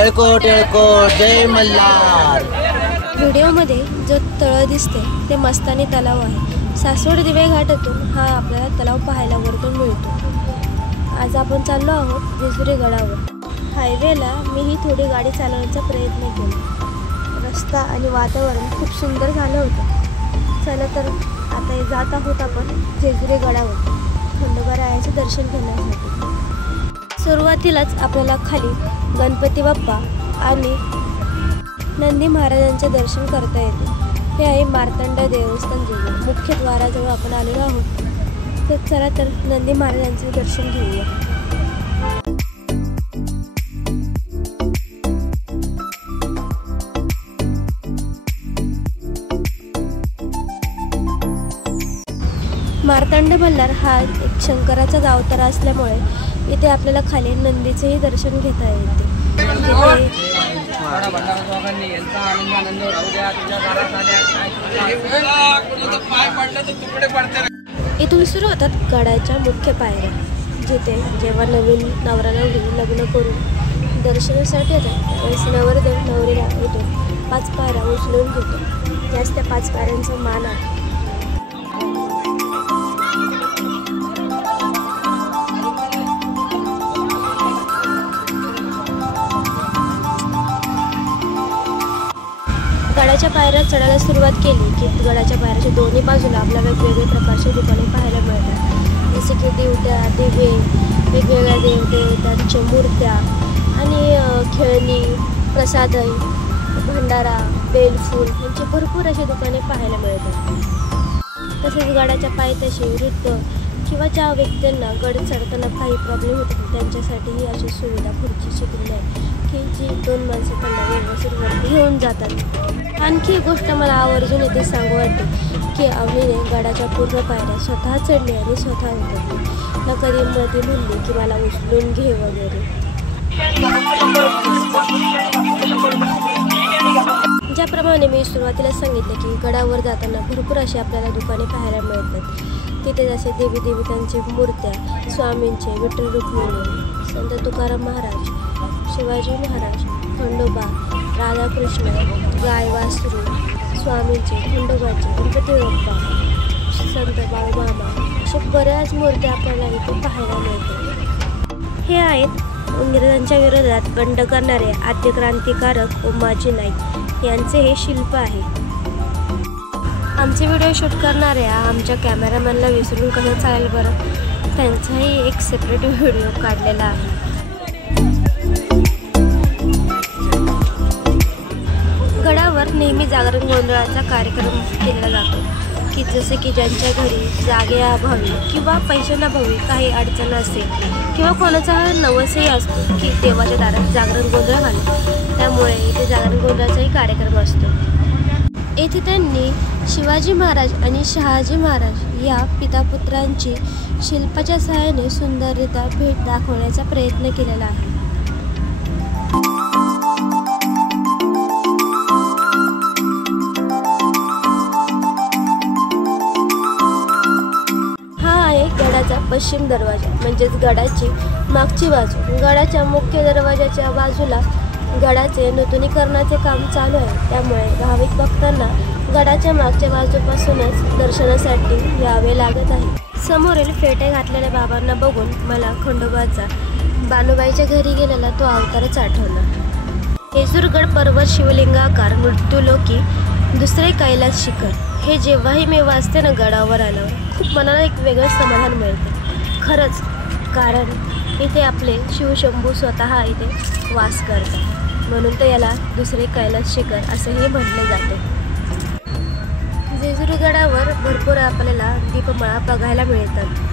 येळकोट येळकोट जय मल्हार। व्हिडिओमध्ये जो तळ दिसते ते मस्तानी तलाव आहे। सासवड दिवे घाटातून हा आपल्याला तलाव पाहायला वरतून मिळतो। आज आपण चाललो आहोत जेजुरी गडावर। हायवेला मीही थोडी गाडी चालवण्याचा प्रयत्न केला। रस्ता आणि वातावरण खूप सुंदर झालं होतं। चला तर आता जात आहोत आपण जेजुरी गडावर खंडोबारायाचे दर्शन घेण्यासाठी। सुरुवातीलाच आपल्याला खाली गणपती बाप्पा आणि नंदी महाराजांचे दर्शन करता येते। हे आहे मार्तंड देवस्थान जेजुरी। मुख्य द्वाराजवळ आपण आलेलो आहोत। तर चला तर नंदी महाराजांचे दर्शन घेऊया। मार्तंड मल्हार हा एक शंकराचाच अवतार असल्यामुळे इथे आपल्याला खाली नंदीचेही दर्शन घेता येते। इथून सुरू होतात गडाच्या मुख्य पायऱ्या, जिथे जेव्हा नवीन नवरा नवरी लग्न करून दर्शनासाठी येतात त्यावेळेस नवरदेव नवरीला इथून 5 पायऱ्या उचलून घेतो। याच त्या 5 पायऱ्यांचा मान आहे। गडाच्या पायऱ्या चढायला सुरुवात केली की गडाच्या पायऱ्याच्या दोन्ही बाजूला आपल्याला वेगवेगळे प्रकारचे दुकाने पाहायला मिळतात। जसे की दिवट्या, दिवे, वेगवेगळ्या देवदेवतांच्या मूर्त्या आणि खेळणी, प्रसादही, भंडारा, बेलफूल यांची भरपूर अशी दुकाने पाहायला मिळतात। तसेच गडाच्या पायथ्याशी वृद्ध किंवा ज्या व्यक्तींना गड चढताना काही प्रॉब्लेम होतात त्यांच्यासाठीही अशी सुविधा खुर्चीची दिली आहे की जी 2 माणसं त्यांना व्यवस्थित वरती घेऊन जातात। आणखी एक गोष्ट मला आवर्जून इथे सांगू वाटते की अवनीने गडाच्या पूर्ण पायऱ्या स्वतः चढली आणि स्वतः उतरली, ना कधी मध्ये म्हणली की मला उचलून घे वगैरे। ज्याप्रमाणे मी सुरुवातीला सांगितले की गडावर जाताना भरपूर अशी आपल्याला दुकाने पाहायला मिळतात। तिथे जसे देवी देवतांची मूर्त्या, स्वामींचे, विठ्ठल रुक्मिणी, संत तुकाराम महाराज, शिवाजी महाराज, खंडोबा, राधाकृष्ण, गाय वासरू, स्वामींचे, खंडोबाचे, गणपती बाप्पा, संत बाळूमामा अशा बऱ्याच मूर्त्या आपल्याला इथे पाहायला मिळतात। हे आहेत इंग्रजांच्या विरोधात बंड करणारे आद्य क्रांतिकारक उमाजी नाईक यांचे हे शिल्प आहे। आमचे व्हिडिओ शूट करणाऱ्या आमच्या कॅमेरामॅनला विसरून कसं चालेल बरं, त्यांचाही एक सेपरेट व्हिडिओ काढलेला आहे। गडावर नेहमी जागरण गोंधळाचा कार्यक्रम केला जातो की जसे की ज्यांच्या घरी जागेअभावी किंवा पैशांअभावी काही अडचण असेल किंवा कोणाचा नवसही असतो की देवाच्या दारात जागरण गोंधळ घालतो, त्यामुळे इथे जागरण गोंधळाचाही कार्यक्रम असतो। येथे त्यांनी शिवाजी महाराज आणि शहाजी महाराज या पितापुत्रांची शिल्पाच्या सहाय्याने सुंदररित्या भेट दाखवण्याचा प्रयत्न केलेला आहे। गडाचा पश्चिम दरवाजा म्हणजेच गडाची मागची बाजू। गडाच्या मुख्य दरवाजाच्या बाजूला गडाचे नूतनीकरणाचे काम चालू आहे, त्यामुळे भाविक भक्तांना गडाच्या मागच्या बाजूपासूनच दर्शनासाठी यावे लागत आहे। समोरील फेटे घातलेल्या बाबांना बघून मला खंडोबाचा बानुबाईच्या घरी गेलेला तो अवतारच आठवला। जेजुरगड पर्वत शिवलिंगाकार मृत्यूलोकी दुसरे कैलास शिखर हे जेव्हाही मी वाचते ना गडावर आल्यावर खूप मनाला एक वेगळं समाधान मिळते खरंच, कारण इथे आपले शिवशंभू स्वतः इथे वास करतात, म्हणून तर याला दुसरे कैलास शिखर असेही म्हटले जाते। जेजुरी गडावर भरपूर आपल्याला दीपमाळा बघायला मिळतात।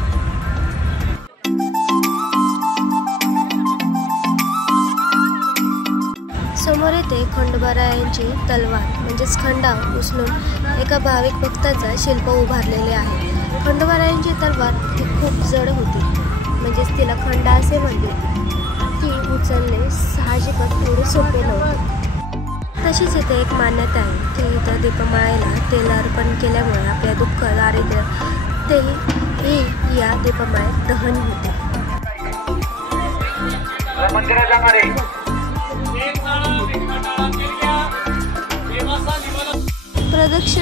समोर येथे खंडोबारायांची तलवार म्हणजेच खंडा उचलून एका भाविक भक्ताचा शिल्प उभारलेले आहे। खंडोबारायांची तलवार ती खूप जड होती, म्हणजेच तिला खंडा असे म्हणते। ती उचलणे साहजिकच थोडे सोपे नव्हते। तशीच इथे एक मान्यता आहे की इथं दीपमाळेला तेल अर्पण केल्यामुळे आपल्या दुःख दारिद्र्य तेही या दीपमाळेत दहन होते।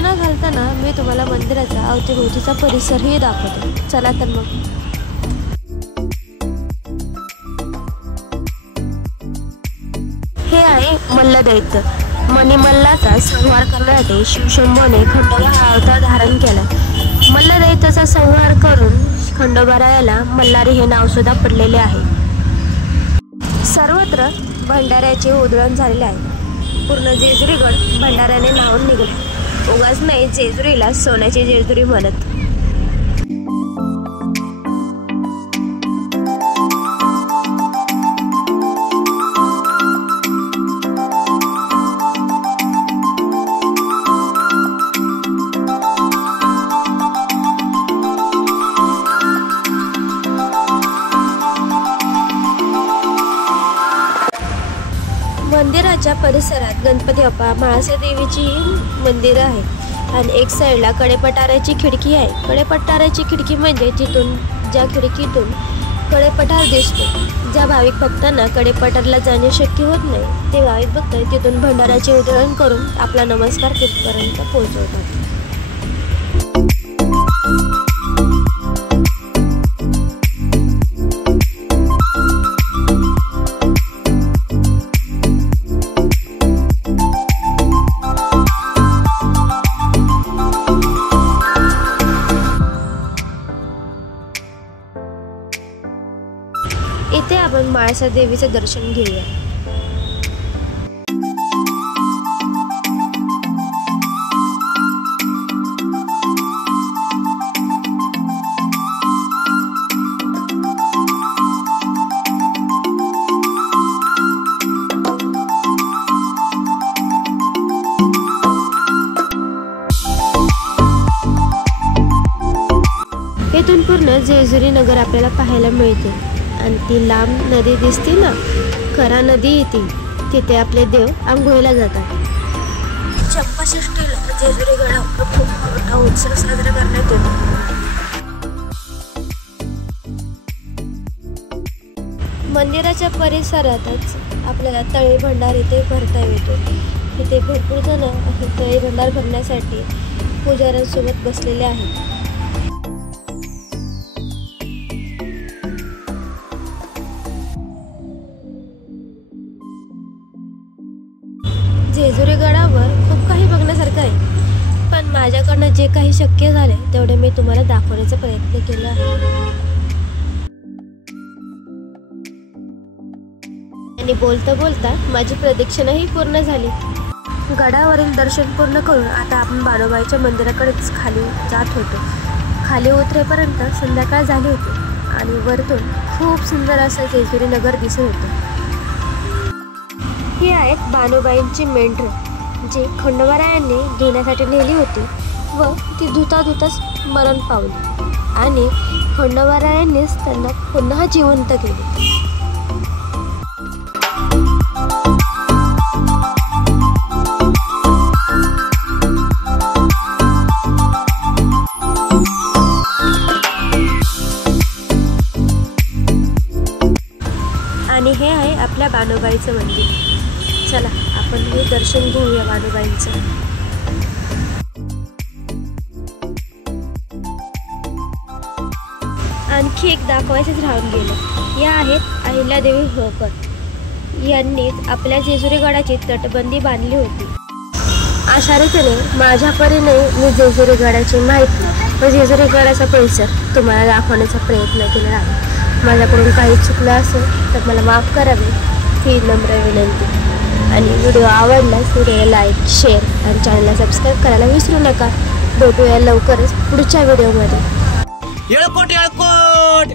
दर्शना घालताना मी तुम्हाला मंदिराचा अवतीभोवतीचा परिसरही दाखवते. चला तर मग. हे आहे मल्लदैत्य. मणिमल्लाचा संहार करण्यासाठी शिवशंभूने खंडोबा हा अवतार धारण केला. मल्लदैत्याचा संहार करून खंडोबारायाला मल्हारी हे नाव सुद्धा पडलेले आहे. सर्वत्र भंडाऱ्याचे उधळण झालेले आहे. पूर्ण जेजुरीगड भंडाऱ्याने न्हावून निघाले. उगाच नाही जेजुरीला सोन्याची जेजुरी म्हणत. मंदिराच्या परिसरात गणपती बाप्पा, म्हाळसा देवीची मंदिर आहे आणि एक साईडला कडेपटाराची खिडकी आहे. कडेपटाराची खिडकी म्हणजे ज्या खिडकीतून कडेपठार दिसतो. ज्या भाविक भक्तांना कडेपठारला जाणे शक्य होत नाही ते भाविक भक्त तिथून भंडाऱ्याचे उधळण करून आपला नमस्कार तिथपर्यंत पोहोचवतात. इथे आपण म्हाळसा देवीचे दर्शन घेऊया. येथून पूर्ण जेजुरी नगर आपल्याला पाहायला मिळते आणि ती लांब नदी दिसते ना, खरा नदी येते. तिथे आपले देव आंघोळीला जातात. चंपाषष्ठीला जेजुरी गडावर खूप मोठा उत्सव साजरा करण्यात येतो. मंदिराच्या परिसरातच आपल्याला तळे भंडार इथे भरता येतो. इथे भरपूर जण तळे भंडार भरण्यासाठी पुजाऱ्यांसोबत बसलेले आहेत. जेजुरी गडावर खूप काही बघण्यासारखं आहे, पण माझ्याकडनं जे काही शक्य झाले तेवढे मी तुम्हाला दाखवण्याचा प्रयत्न केला आहे. आणि बोलता बोलता माझी प्रदक्षिणाही पूर्ण झाली. गडावरील दर्शन पूर्ण करून आता आपण बाणोबाईच्या मंदिराकडेच खाली जात होतो. खाली उतरेपर्यंत संध्याकाळ झाली होती आणि वरतून खूप सुंदर असं जेजुरी नगर दिसत होतं. ही आहेत बाणोबाईंची मेंढरं, जी खंडोबारायांनी धुण्यासाठी नेली होती व ती धुता धुताच मरण पावली आणि खंडोबारायांनीच त्यांना पुन्हा जिवंत केले. आणि हे आहे आपल्या बाणोबाईचं मंदिर. चला आपण हे दर्शन घेऊया बाणोबाईंचं. आणखी एक दाखवायचंच राहून गेलं. या आहेत अहिल्यादेवी होळकर. यांनी आपल्या जेजुरी गडाची तटबंदी बांधली होती. अशा रीतीने माझ्या परीने मी जेजुरी गडाची माहिती व जेजुरी गडाचा परिसर तुम्हाला दाखवण्याचा प्रयत्न केला आहे. माझ्याकडून काही चुकलं असेल तर मला माफ करावे ही नम्र विनंती. आणि व्हिडिओ आवडल्यास व्हिडिओला लाईक, शेअर आणि चॅनलला सबस्क्राईब करायला विसरू नका. भेटूया लवकरच पुढच्या व्हिडिओमध्ये. येळकोट येळकोट.